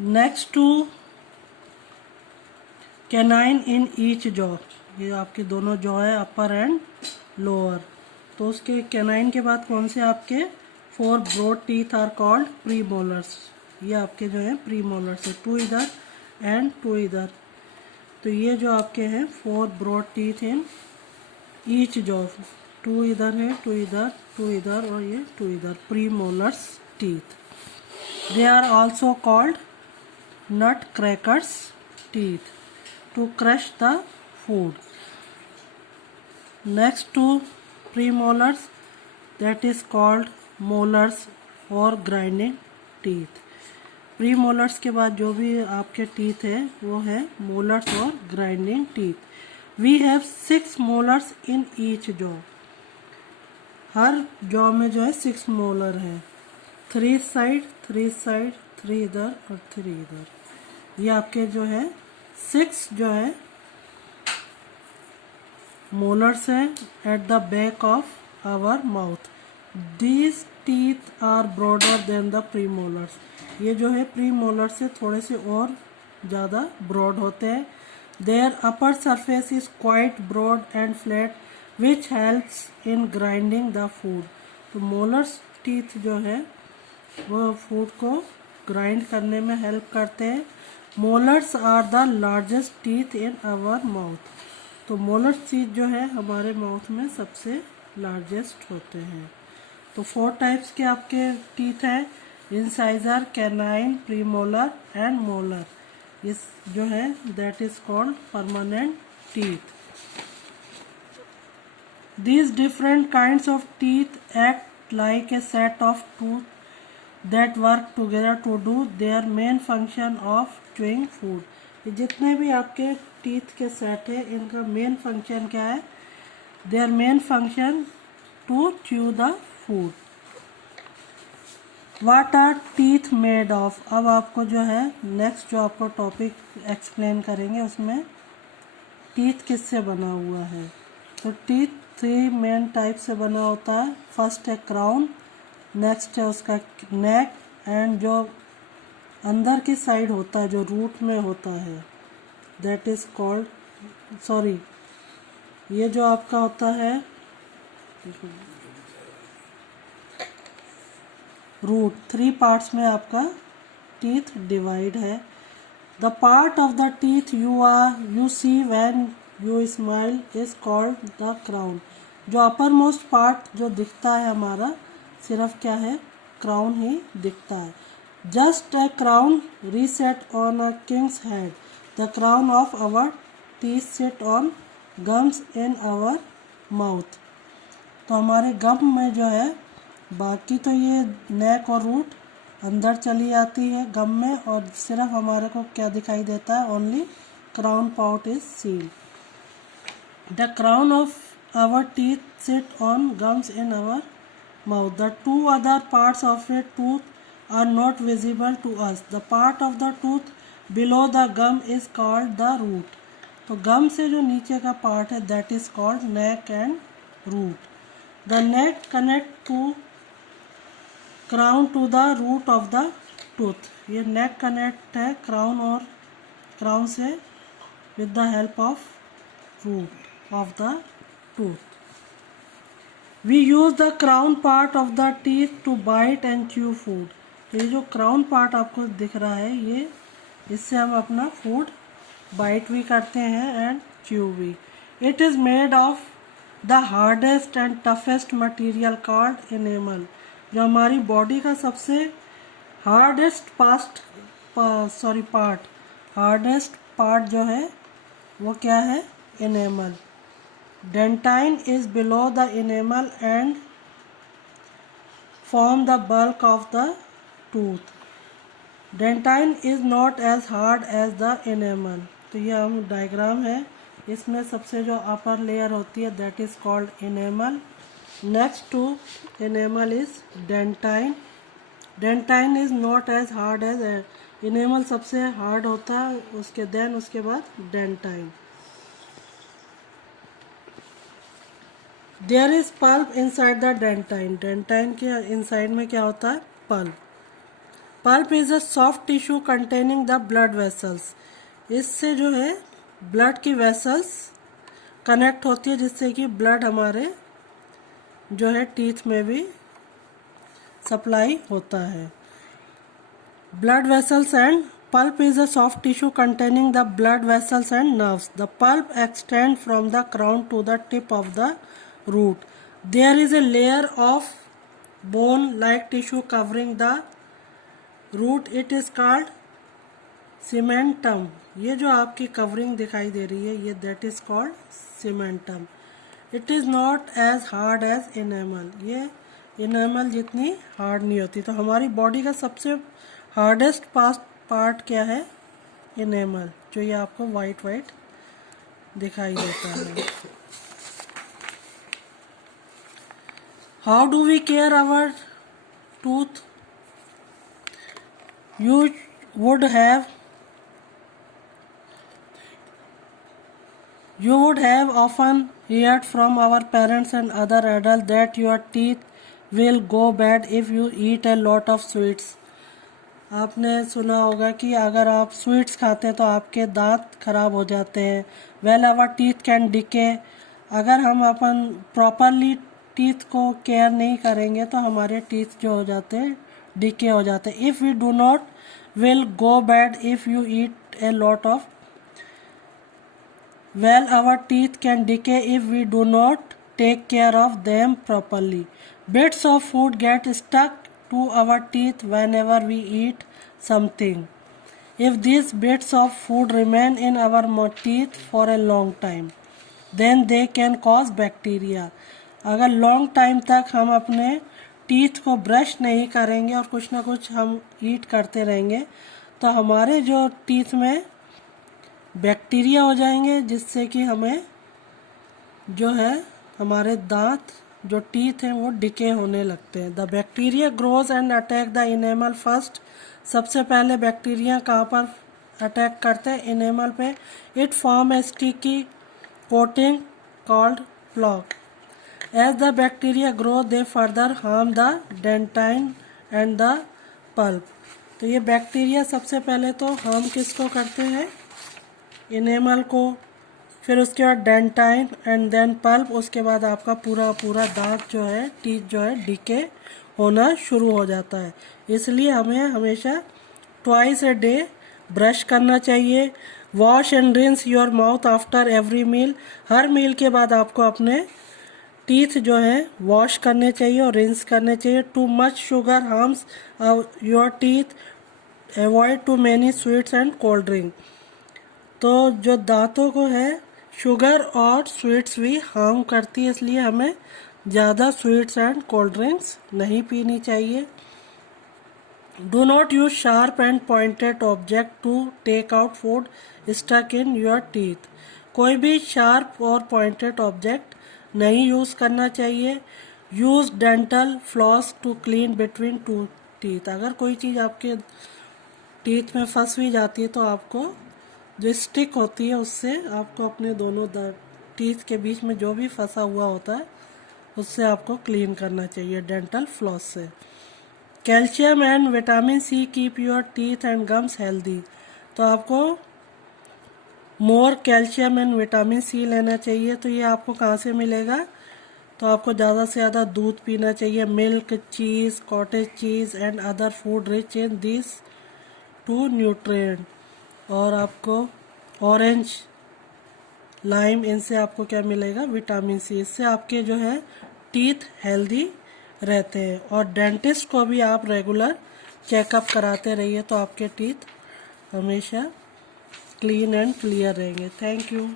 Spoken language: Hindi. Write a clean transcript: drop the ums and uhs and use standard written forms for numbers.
Next to canine in each jaw, ये आपके दोनों जॉ है, अपर एंड लोअर। तो उसके कैनाइन के बाद कौन से आपके 4 broad teeth are called premolars. ये आपके जो है प्री मोलर्स है, 2 इधर एंड 2 इधर। तो ये जो आपके हैं 4 broad teeth in each jaw, 2 इधर है, 2 इधर, 2 इधर और ये 2 इधर, premolars teeth. They are also called nutcrackers teeth to crush the food. Next to premolars, that is called molars or grinding teeth. Premolars के बाद जो भी आपके टीथ है वो है मोलर्स और grinding teeth. We have 6 molars in each jaw, हर जॉ में जो है 6 मोलर है, 3 साइड 3 इधर और 3 इधर। ये आपके जो है 6 जो है मोलर्स है at the back of our mouth. These teeth are broader than the premolars, ये जो है प्री मोलर से थोड़े से और ज़्यादा ब्रॉड होते हैं। Their upper surface is quite broad and flat which helps in grinding the food. तो मोलर्स टीथ जो है वो फूड को ग्राइंड करने में हेल्प करते हैं। Molars are the largest teeth in our mouth, तो मोलर्स टीथ जो है हमारे माउथ में सबसे लार्जेस्ट होते हैं। तो 4 टाइप्स के आपके टीथ हैं, incisor, canine, premolar and molar. इस जो है that is called permanent teeth. These different kinds of teeth act like a set of tooth that work together to do their main function of chewing food. ये जितने भी आपके टीथ के सेट है इनका मेन फंक्शन क्या है? Their main function to chew the food. What are teeth made of? अब आपको जो है नेक्स्ट जो आपको टॉपिक एक्सप्लेन करेंगे उसमें टीथ किससे बना हुआ है। तो टीथ 3 मेन टाइप से बना होता है। फर्स्ट है क्राउन, नेक्स्ट है उसका नेक, एंड जो अंदर की साइड होता है जो रूट में होता है दैट इज कॉल्ड, सॉरी ये जो आपका होता है रूट। 3 पार्ट्स में आपका टीथ डिवाइड है। The part of the teeth you see when you smile is called the crown. जो अपर मोस्ट पार्ट जो दिखता है हमारा सिर्फ क्या है, क्राउन ही दिखता है। Just a crown reset on a king's head, the crown of our teeth set on gums in our mouth. तो हमारे गम में जो है बाकी तो ये नेक और रूट अंदर चली आती है गम में, और सिर्फ हमारे को क्या दिखाई देता है, only crown part is seen. The crown of our teeth sit on gums in our mouth. The 2 other parts of a tooth are not visible to us. The part of the tooth below the gum is called the root. तो गम से जो नीचे का पार्ट है that is called neck and root. The neck connect to crown to the root of the tooth. ये neck connect है crown और crown से with the help of root of the tooth. We use the crown part of the teeth to bite and chew food. तो ये जो crown part आपको दिख रहा है ये इससे हम अपना food bite भी करते हैं and chew भी। It is made of the hardest and toughest material called enamel. जो हमारी बॉडी का सबसे हार्डेस्ट हार्डेस्ट पार्ट जो है वो क्या है, enamel. Dentine is below the enamel and form the bulk of the tooth. Dentine is not as hard as the enamel. तो ये हम डायग्राम है, इसमें सबसे जो अपर लेयर होती है that is called enamel. Next to enamel is dentine. Dentine is not as hard as enamel, सबसे हार्ड होता है उसके बाद dentine. There is pulp inside the dentine. Dentine के inside में क्या होता है, pulp. Pulp is a soft tissue containing the blood vessels. इससे जो है ब्लड की वेसल्स कनेक्ट होती है, जिससे कि ब्लड हमारे जो है टीथ में भी सप्लाई होता है। Blood vessels and pulp is a soft tissue containing the blood vessels and nerves. The pulp extends from the crown to the tip of the root. There is a layer of bone-like tissue covering the root. It is called cementum. ये जो आपकी कवरिंग दिखाई दे रही है ये that is called cementum. It is not as hard as enamel. ये enamel जितनी हार्ड नहीं होती। तो हमारी बॉडी का सबसे हार्डेस्ट पार्ट क्या है? इनेमल, जो ये आपको वाइट वाइट दिखाई देता है। How do we care our tooth? You would have often heard from our parents and other adults that your teeth will go bad if you eat a lot of sweets. आपने सुना होगा कि अगर आप स्वीट्स खाते हैं तो आपके दांत खराब हो जाते हैं। Well our teeth can decay. अगर हम अपन प्रॉपरली टीथ को केयर नहीं करेंगे तो हमारे टीथ जो हो जाते हैं डिके हो जाते हैं। If we do not will go bad if you eat a lot of. Well our teeth can decay if we do not take care of them properly. Bits of food get stuck to our teeth whenever we eat something. If these bits of food remain in our teeth for a long time, then they can cause bacteria. अगर लॉन्ग टाइम तक हम अपने टीथ को ब्रश नहीं करेंगे और कुछ ना कुछ हम ईट करते रहेंगे तो हमारे जो टीथ में बैक्टीरिया हो जाएंगे, जिससे कि हमें जो है हमारे दांत जो टीथ हैं वो डिके होने लगते हैं। The bacteria grows and attack the enamel first. सबसे पहले बैक्टीरिया कहाँ पर अटैक करते हैं? इनेमल पे। It form a sticky coating called plaque. As the bacteria grow they further harm the dentine and the pulp. तो ये बैक्टीरिया सबसे पहले तो हार्म किसको करते हैं? इनेमल को, फिर उसके बाद डेंटाइन एंड देन पल्प। उसके बाद आपका पूरा दांत जो है, टीथ जो है डिके होना शुरू हो जाता है। इसलिए हमें हमेशा ट्वाइस ए डे ब्रश करना चाहिए। Wash and rinse your mouth after every meal. हर मील के बाद आपको अपने टीथ जो है वॉश करने चाहिए और रिंस करने चाहिए। Too much sugar harms your teeth. Avoid too many sweets and cold drink. तो जो दांतों को है शुगर और स्वीट्स भी हार्म करती है, इसलिए हमें ज़्यादा स्वीट्स एंड कोल्ड ड्रिंक्स नहीं पीनी चाहिए। Do not use sharp and pointed object to take out food stuck in your teeth. कोई भी शार्प और पॉइंटेड ऑब्जेक्ट नहीं यूज़ करना चाहिए। Use dental floss to clean between two teeth. अगर कोई चीज़ आपके टीथ में फंस भी जाती है तो आपको जो स्टिक होती है उससे आपको अपने दोनों टीथ के बीच में जो भी फंसा हुआ होता है उससे आपको क्लीन करना चाहिए डेंटल फ्लॉस से। Calcium and vitamin C keep your teeth and gums healthy. तो आपको more calcium and vitamin C लेना चाहिए। तो ये आपको कहाँ से मिलेगा? तो आपको ज़्यादा से ज़्यादा दूध पीना चाहिए। Milk, cheese, cottage cheese and other food rich in this two nutrient. और आपको ऑरेंज, लाइम, इनसे आपको क्या मिलेगा? Vitamin C. इससे आपके जो है टीथ हेल्दी रहते हैं। और डेंटिस्ट को भी आप रेगुलर चेकअप कराते रहिए तो आपके टीथ हमेशा क्लीन एंड क्लियर रहेंगे। Thank you.